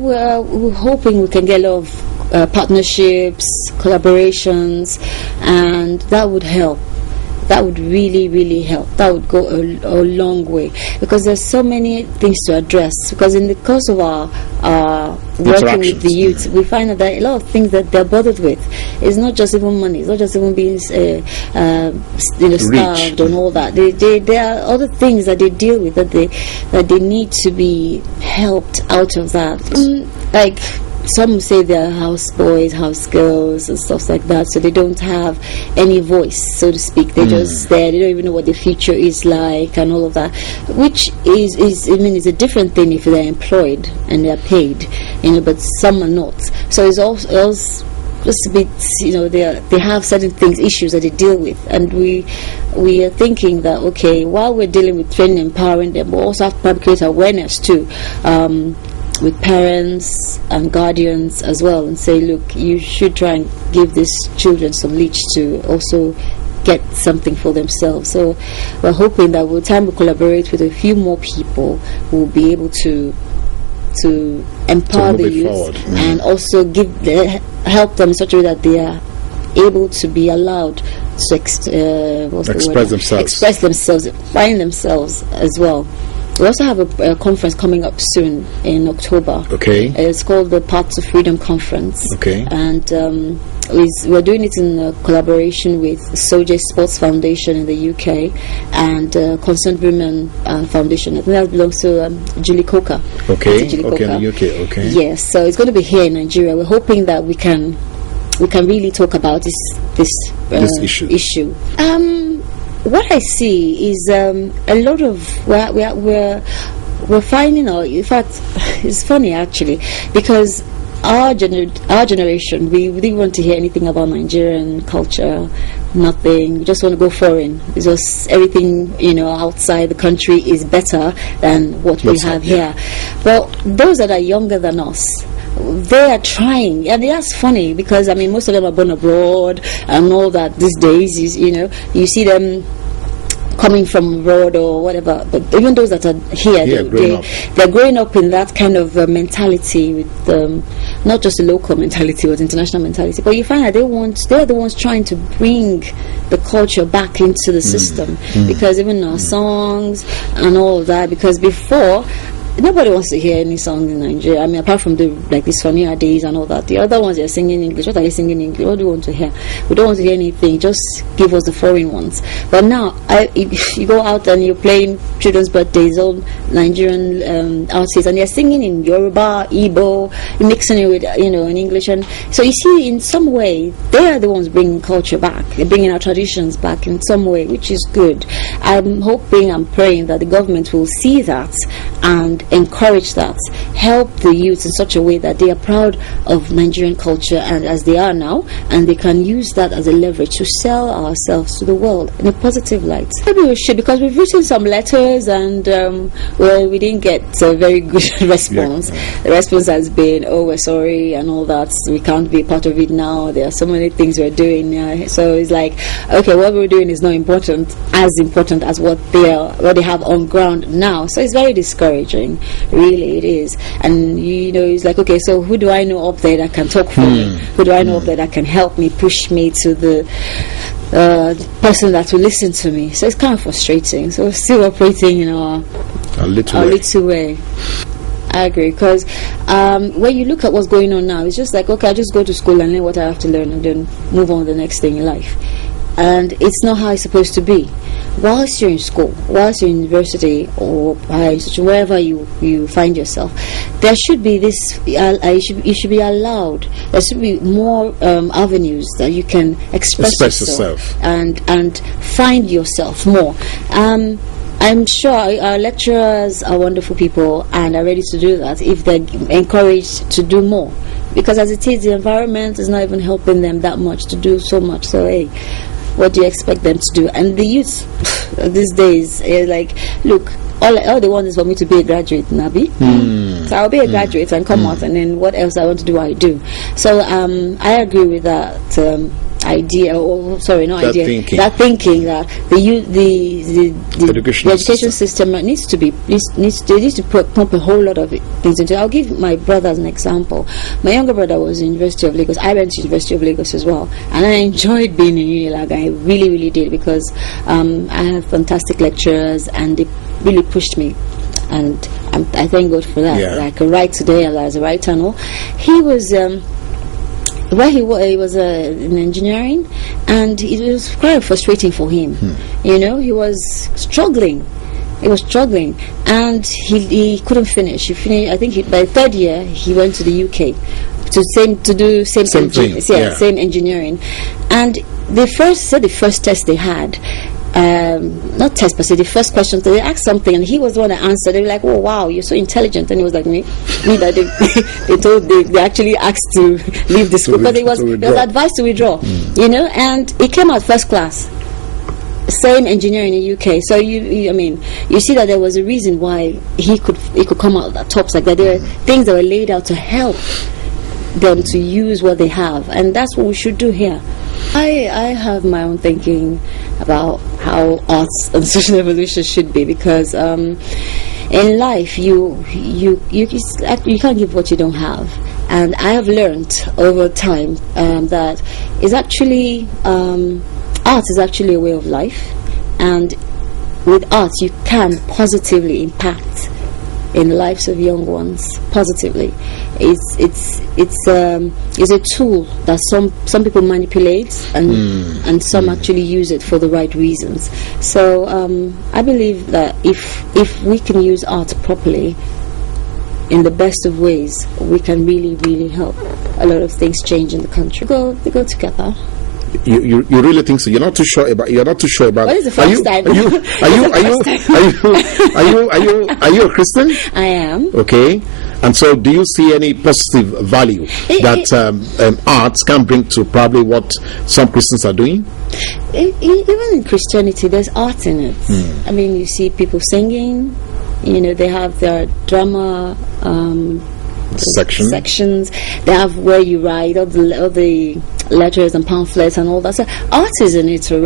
We're hoping we can get a lot of partnerships, collaborations, and that would help. That would really, really help. That would go a long way, because there's so many things to address. Because in the course of our working with the youth, we find that there are a lot of things that they're bothered with. It's not just even money. It's not just even being starved and all that. There are other things that they deal with that they need to be helped out of that. Like, some say they're house boys, house girls, and stuff like that, so they don't have any voice, so to speak. They're just there. They don't even know what the future is like and all of that, which is a different thing if they're employed and they're paid, but some are not. So it's also just a bit, they have certain things, issues that they deal with, and we are thinking that, okay, while we're dealing with training and empowering them, we also have to create awareness too, with parents and guardians as well, and say, look, you should try and give these children some leash to also get something for themselves. So we're hoping that with time we collaborate with a few more people who will be able to empower the youth and also help them in such a way that they are able to be allowed to express themselves, find themselves as well. We also have a conference coming up soon in October. Okay. It's called the Path to Freedom Conference. Okay. And we're doing it in collaboration with Soje Sports Foundation in the UK and Concerned Women Foundation. I think that belongs to Julie Coker. Okay. In the UK. Okay. Yes. So it's going to be here in Nigeria. We're hoping that we can really talk about this issue. What I see is a lot of we're finding out. In fact, it's funny actually, because our generation, we didn't want to hear anything about Nigerian culture. Nothing. We just want to go foreign. It's just everything outside the country is better than what we have here. But those that are younger than us, they are trying, and that's funny, because most of them are born abroad and all that these days. You see them coming from abroad or whatever, but even those that are here, they're growing up in that kind of mentality, with not just a local mentality but international mentality. But you find that they're the ones trying to bring the culture back into the system, because even our songs and all of that, because before, nobody wants to hear any songs in Nigeria. Apart from the these Sonia days and all that. The other ones, they're singing English. What are you singing in English? What do you want to hear? We don't want to hear anything. Just give us the foreign ones. But now, if you go out and you're playing children's birthdays, all Nigerian artists, and they're singing in Yoruba, Igbo, mixing it with in English, and so you see, in some way, they are the ones bringing culture back. They're bringing our traditions back in some way, which is good. I'm hoping, I'm praying that the government will see that and encourage that, help the youth in such a way that they are proud of Nigerian culture, and as they are now, and they can use that as a leverage to sell ourselves to the world in a positive light. Maybe we should, because we've written some letters and we didn't get a very good response. The response has been, oh, we're sorry and all that, we can't be part of it now, there are so many things we're doing. So it's like, okay, what we're doing is not important as what they have on ground now. So it's very discouraging. Really, it is. And it's like, okay, so who do I know up there that can talk for me? Who do I know up there that can help me, push me to the person that will listen to me? So it's kind of frustrating. So we're still operating in our little way. I agree, because when you look at what's going on now, it's just like, okay, I just go to school and learn what I have to learn and then move on to the next thing in life. And it's not how it's supposed to be. Whilst you're in school, whilst you're in university or wherever you find yourself, there should be this, you should be allowed, there should be more avenues that you can express yourself and find yourself more. I'm sure our lecturers are wonderful people and are ready to do that if they're encouraged to do more. Because as it is, the environment is not even helping them that much to do so much. So, hey, what do you expect them to do? And the youth these days is like, look, all they want is for me to be a graduate, Nabi. So I'll be a graduate and come out, and then what else I want to do, I do. So I agree with that. idea, or sorry, not idea, thinking. that thinking that the education system needs to pump a whole lot of things into it. I'll give my brother as an example. My younger brother was in University of Lagos. I went to University of Lagos as well, and I enjoyed being in Unilag. I really, really did, because I have fantastic lecturers, and they really pushed me. And I thank God for that. Yeah. I can write today as a writer and all. He was he was in engineering, and it was quite frustrating for him. You know, he was struggling. And he couldn't finish. He finished. I think by third year he went to the UK to do same engineering. And the first test they had. Not test, but the first question, they asked something, and he was the one that answered. They were like, "Oh wow, you're so intelligent," and he was like, "Me that they actually asked to leave the school, but it was advised to withdraw, you know." And he came out first class, same engineering in the UK. So you see that there was a reason why he could come out at tops like that. There were things that were laid out to help them to use what they have, and that's what we should do here. I have my own thinking about how arts and social evolution should be, because in life you can't give what you don't have, and I have learned over time that is actually art is actually a way of life, and with art you can positively impact in the lives of young ones positively. It's a tool that some people manipulate, and some actually use it for the right reasons. So I believe that if we can use art properly, in the best of ways, we can really, really help a lot of things change in the country. They go together. You really think so? You're not too sure about. What is the first time? Are you a Christian? I am. Okay. And so, do you see any positive value that arts can bring to probably what some Christians are doing? Even in Christianity, there's art in it. I mean, you see people singing. You know, they have their drama sections. They have where you write all the letters and pamphlets and all that. So art is in it already.